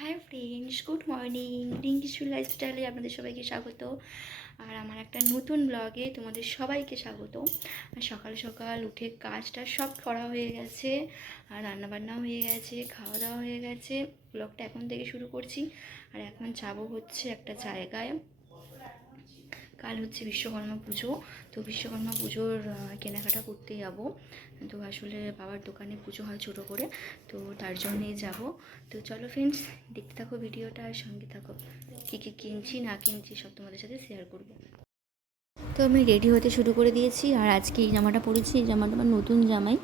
High friends, good morning. রিঙ্কিশু লাইফস্টাইলে আপনাদের সবাইকে স্বাগত। আর আমার একটা নতুন ব্লগে তোমাদের সবাইকে স্বাগত। আর সকাল সকাল উঠে কাজটা সব করা হয়ে গেছে, আর রান্নাবান্নাও হয়ে গেছে, খাওয়া দাওয়া হয়ে গেছে। ব্লগটা এখন থেকে শুরু করছি। আর এখন যাবো হচ্ছে একটা জায়গায়। কাল হচ্ছে বিশ্বকর্মা পুজো, তো বিশ্বকর্মা পুজোর কেনাকাটা করতে যাব। তো আসলে বাবার দোকানে পুজো হয় ছোটো করে, তো তার জন্যেই যাব। তো চলো ফ্রেন্ডস, দেখতে থাকো ভিডিওটা আর সঙ্গে থাকো। কী কী কিনছি না কিনছি সব তোমাদের সাথে শেয়ার করব। তো আমি রেডি হতে শুরু করে দিয়েছি। আর আজকে এই জামাটা পরেছি, এই জামাটা আমার নতুন জামাই।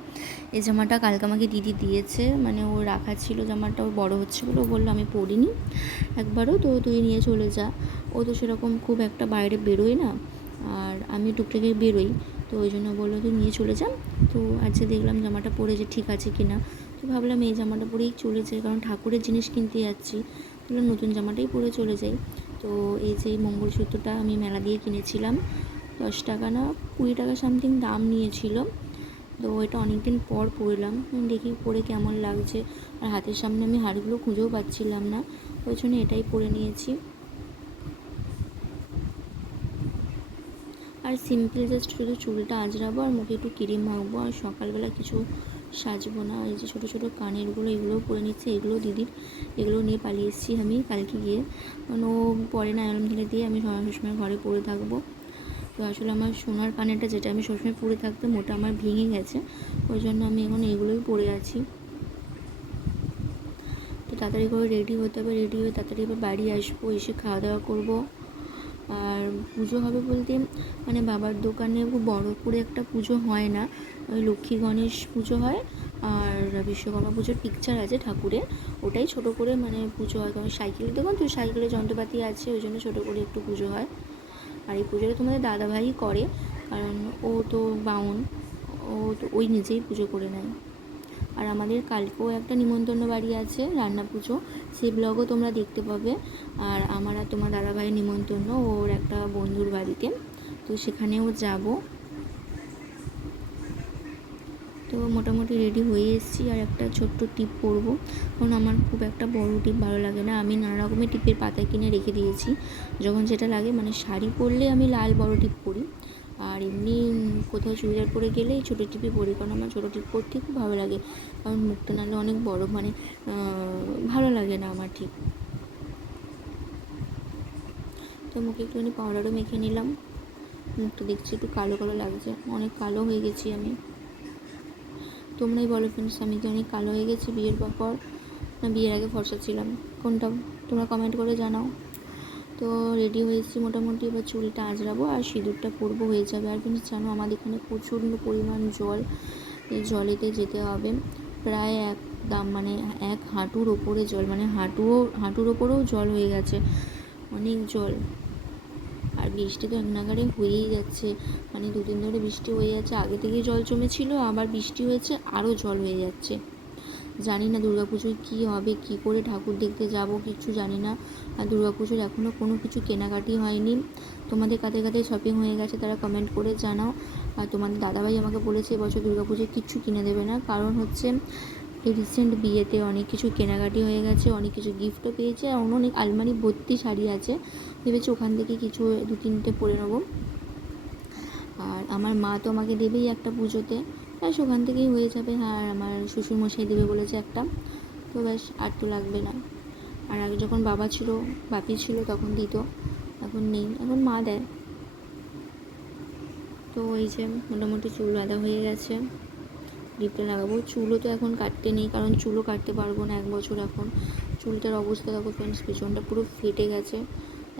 এই জামাটা কালকে আমাকে দিদি দিয়েছে, মানে ও রাখা ছিল জামাটা, ওর বড়ো হচ্ছে বলে ও বললো আমি পরিনি একবারও, তো তুই নিয়ে চলে যা। ও তো সেরকম খুব একটা বাইরে বেরোয় না, আর আমি টুকটাকে বেরোই, তো ওই জন্য বললো তুই নিয়ে চলে যা। তো আজকে দেখলাম জামাটা পরে যে ঠিক আছে কি না, তো ভাবলাম এই জামাটা পরেই চলে যাই, কারণ ঠাকুরের জিনিস কিনতে যাচ্ছি, তাহলে নতুন জামাটাই পরে চলে যাই। তো এই যে মঙ্গলসূত্রটা আমি মেলা দিয়ে কিনেছিলাম, 10 টাকা না 20 টাকা সামথিং দাম নিয়েছিল। তো এটা অনেক দিন পর পরলাম, দেখি পরে কেমন লাগছে। আর হাতের সামনে আমি হারগুলো খুঁজেও পাচ্ছিলাম না, ওই জন্য এটাই পরে নিয়েছি। আর সিম্পল জাস্ট শুধু চুলটা আঁচড়াবো আর মুখে একটু ক্রিম মাখবো, আর সকালবেলা কিছু সাজবো না। এই যে ছোটো ছোটো কানেরগুলো, এগুলোও পরে নিচ্ছি, এগুলো দিদির, এগুলো নিয়ে পালিয়ে এসেছি আমি কালকে গিয়ে, কারণ ও পরে না আলম ঢেলে দিয়ে আমি সবসময় ঘরে পরে থাকবো। তো আসলে আমার সোনার কানেরটা যেটা আমি সবসময় পরে থাকতাম ওটা আমার ভেঙে গেছে, ওই জন্য আমি এখন এগুলোই পরে আছি। তো তাড়াতাড়ি করে রেডি হতে হবে, রেডি হয়ে তাড়াতাড়ি এবার বাড়ি আসবো, এসে খাওয়া দাওয়া করবো। আর পুজো হবে বলতে মানে বাবার দোকানে খুব বড় করে একটা পুজো হয় না, ওই লক্ষ্মী গণেশ পুজো হয়, আর বিশ্বকর্মা পুজোর পিকচার আছে ঠাকুরের, ওটাই ছোট করে মানে পুজো হয়। কারণ সাইকেলের দোকান তো, সাইকেলের যন্ত্রপাতি আছে, ওই জন্য ছোটো করে একটু পুজো হয়। আর এই পুজোটা তোমাদের দাদাভাই করে, কারণ ও তো বাউন, ও তো ওই নিজেই পুজো করে নেয়। আর আমাদের কালকেও একটা নিমন্ত্রণ বাড়ি আছে, রান্না পুজো, সেই ব্লগও তোমরা দেখতে পাবে। আর আমার আর তোমার দাদাভাইয়ের নিমন্ত্রণ ওর একটা বন্ধুর বাড়িতে, তো সেখানেও যাব। তো মোটামুটি রেডি হয়ে এসেছি, আর একটা ছোট্ট টিপ পরবো, কারণ আমার খুব একটা বড় টিপ ভালো লাগে না। আমি নানা রকমের টিপের পাতা কিনে রেখে দিয়েছি, যখন যেটা লাগে, মানে শাড়ি পরলে আমি লাল বড় টিপ পরি, আর এমনি কোথাও চুড়িদার পরে গেলেই ছোটো টিপই পরি, কারণ আমার ছোটো টিপ পরতে খুব ভালো লাগে, কারণ মুখটা নাহলে অনেক বড়, মানে ভালো লাগে না আমার ঠিক। তো মুখে একটুখানি পাউডারও মেখে নিলাম, মুখটা দেখছি একটু কালো কালো লাগছে, অনেক কালো হয়ে গেছি আমি। তোমরাই বলো ফ্রেন্ডস, আমি কি অনেক কালো হয়ে গেছি বিয়ের পর, না বিয়ের আগে ফর্সা ছিলাম, কোনটা তোমরা কমেন্ট করে জানাও। তো রেডি হয়েছি মোটামুটি, এবার চুলটা আঁচড়াবো আর সিঁদুরটা পরবো, হয়ে যাবে। আর ফ্রেন্ডস জানো, আমাদের এখানে প্রচণ্ড পরিমাণ জল, এই জলেতে যেতে হবে প্রায় মানে এক হাঁটুর ওপরে জল, মানে হাঁটুর ওপরেও জল হয়ে গেছে, অনেক জল। আর বৃষ্টি তো এক নাগাড়ে হয়েই যাচ্ছে, মানে দুদিন ধরে বৃষ্টি হয়ে যাচ্ছে, আগে থেকেই জল জমেছিল, আবার বৃষ্টি হয়েছে আরও জল হয়ে যাচ্ছে। জানি না দুর্গাপুজোয় কী হবে, কী করে ঠাকুর দেখতে যাব, কিছু জানি না। আর দুর্গাপুজোর এখনও কোনো কিছু কেনাকাটি হয়নি। তোমাদের কাদের কাদের শপিং হয়ে গেছে তারা কমেন্ট করে জানাও। আর তোমাদের দাদাভাই আমাকে বলেছে এবছর দুর্গাপুজোয় কিচ্ছু কিনে দেবে না, কারণ হচ্ছে এই রিসেন্ট বিয়েতে অনেক কিছু কেনাকাটি হয়ে গেছে, অনেক কিছু গিফটও পেয়েছে, আর অনেক আলমারি ভর্তি শাড়ি আছে, ভেবেছি ওখান থেকে কিছু 2-3টে পরে নেবো। আর আমার মা তো আমাকে দেবেই একটা পুজোতে, ব্যাস ওখান থেকেই হয়ে যাবে। আর আমার শ্বশুরমশাই দেবে বলেছে একটা, তো ব্যাস আর তো লাগবে না। আর আগে যখন বাপি ছিল তখন দিত, এখন নেই, এখন মা দেয়। তো এই যে মোটামুটি চুল বাঁধা হয়ে গেছে, লিপটা লাগাবো। চুলও তো এখন কাটতে নেই, কারণ চুলও কাটতে পারবো না 1 বছর। এখন চুলটার অবস্থা দেখো ফ্রেন্ডস, পেছনটা পুরো ফেটে গেছে,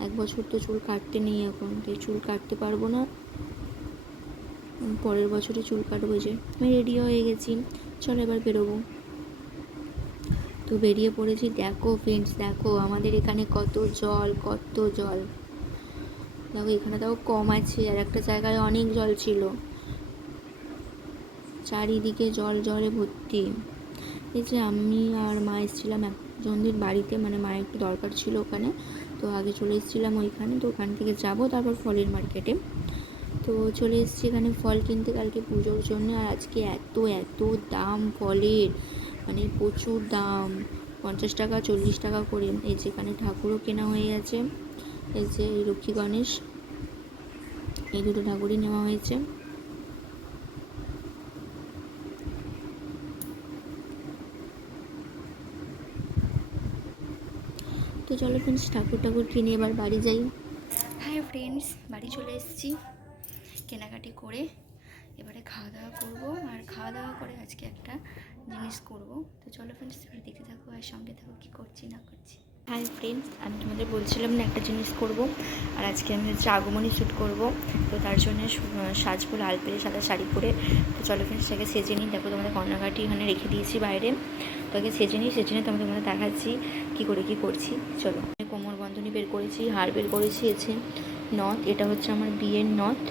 1 বছর তো চুল কাটতে নেই এখন, তাই চুল কাটতে পারবো না, পরের বছরই চুল কাটবো। যে আমি রেডি হয়ে গেছি, চলো এবার বেরোবো। তো বেরিয়ে পড়েছি। দেখো ফ্রেন্ডস, দেখো আমাদের এখানে কত জল, কত জল। দেখো এখানে তাও কম আছে, আর একটা জায়গায় অনেক জল ছিল, চারিদিকে জল জলে ভর্তি। এই যে আমি আর মা এসেছিলাম একজনদের বাড়িতে, মানে মায়ের একটু দরকার ছিল ওখানে, তো আগে চলে এসেছিলাম ওইখানে, তো ওখান থেকে যাবো তারপর ফলের মার্কেটে। তো চলে এসেছি এখানে ফল কিনতে কালকে পুজোর জন্য। আর আজকে এত এত দাম ফলের, মানে প্রচুর দাম, 50 টাকা 40 টাকা করে। এই যে এখানে ঠাকুরও কেনা হয়ে গেছে। এই যে এই লক্ষ্মী গণেশ, এই দুটো ঠাকুরই নেওয়া হয়েছে। তো চলো ফ্রেন্ডস, ঠাকুর কিনে এবার বাড়ি যাই। হ্যাঁ ফ্রেন্ডস, বাড়ি চলে এসেছি কেনাকাটি করে। এবারে খাওয়া দাওয়া করবো, আর খাওয়া দাওয়া করে আজকে একটা জিনিস করব। তো চলো ফ্রেন্ডস, দেখতে থাকো আর সঙ্গে থাকো কী করছি না করছি। হাই ফ্রেন্ডস, আমি তোমাদের বলছিলাম না একটা জিনিস করব, আর আজকে আমি হচ্ছে আগমনী শ্যুট করব। তো তার জন্য সাজবো লাল পেরে সাদা শাড়ি পরে। তো চলো ফ্রেন্ডস, তাকে সেজে নিই। দেখো তোমাদের কন্যাকাটি এখানে রেখে দিয়েছি বাইরে, তো আগে সেজে নিই তোমাদের দেখাচ্ছি কী করে কী করছি। চলো, কোমর বন্ধনী বের করেছি, হার বের করেছি, এছে নথ, এটা হচ্ছে আমার বিয়ের নথ,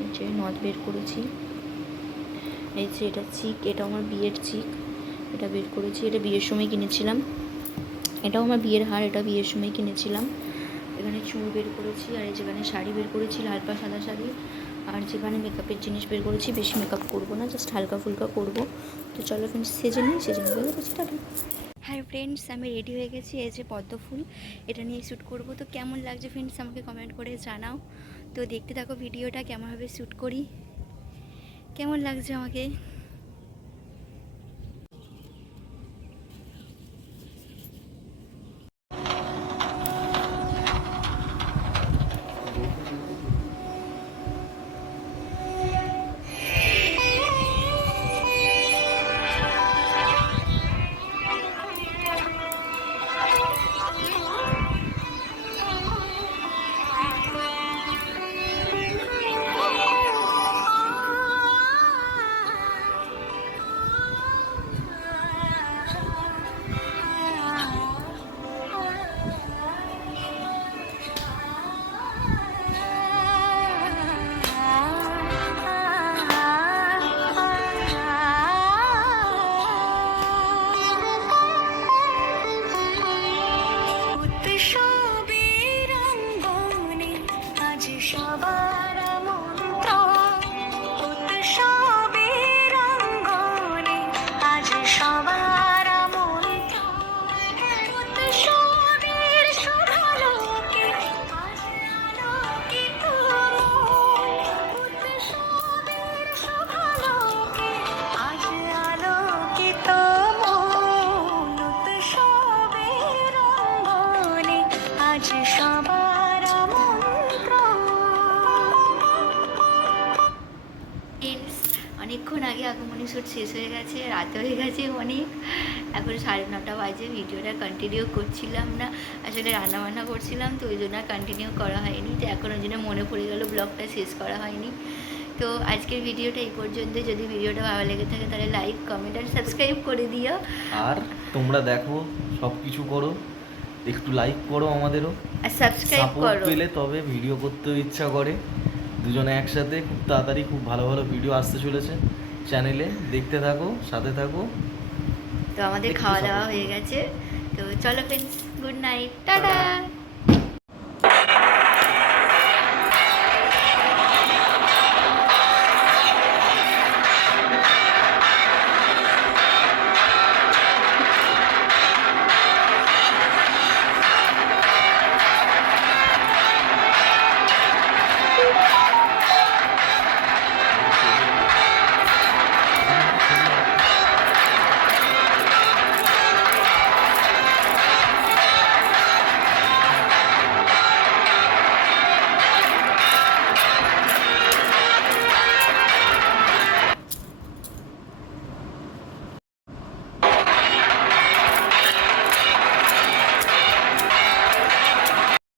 এই যে নথ বের করেছি। এই যে এটা চিক, এটা আমার বিয়ের চিক, এটা বের করেছি, এটা বিয়ের সময় কিনেছিলাম। এটাও আমার বিয়ের হার, এটা বিয়ের সময় কিনেছিলাম। এখানে চুল বের করেছি, আর এই যেখানে শাড়ি বের করেছি লাল পা সাদা শাড়ি, আর যেখানে মেকআপের জিনিস বের করেছি। বেশি মেকআপ করবো না, জাস্ট হালকা ফুলকা করবো। তো চলো ফ্রেন্ডস, সেজে নিই, বের করছি। টাটা। হাই ফ্রেন্ডস, আমি রেডি হয়ে গেছি। এই যে পদ্ম ফুল, এটা নিয়ে শ্যুট করব। তো কেমন লাগছে ফ্রেন্ডস আমাকে কমেন্ট করে জানাও। তো দেখতে থাকো ভিডিওটা, কেমনভাবে শ্যুট করি, কেমন লাগছে আমাকে। অনেকক্ষণ আগে আগমনী শ্যুট শেষ হয়ে গেছে, রাত হয়ে গেছে অনেক, এখন 9:30 বাজে। ভিডিওটা কন্টিনিউ করছিলাম না, আসলে রান্নাবান্না করছিলাম, তো ওই জন্য কন্টিনিউ করা হয়নি। তো এখন ওই জন্য মনে পড়ে গেল ব্লগটা শেষ করা হয়নি। তো আজকের ভিডিওটা এই পর্যন্ত। যদি ভিডিওটা ভালো লেগে থাকে তাহলে লাইক কমেন্ট আর সাবস্ক্রাইব করে দিও। আর তোমরা দেখো, সব কিছু করো, একটু লাইক করো, আমাদেরও আর সাবস্ক্রাইব করো। পেলে তবে ভিডিও করতেও ইচ্ছা করে। দুজনে একসাথে খুব তাড়াতাড়ি খুব ভালো ভালো ভিডিও আসতে চলেছে চ্যানেলে, দেখতে থাকো, সাথে থাকো। তো আমাদের খাওয়া দাওয়া হয়ে গেছে, তো চলো ফ্রেন্ডস, গুড নাইট, টাটা।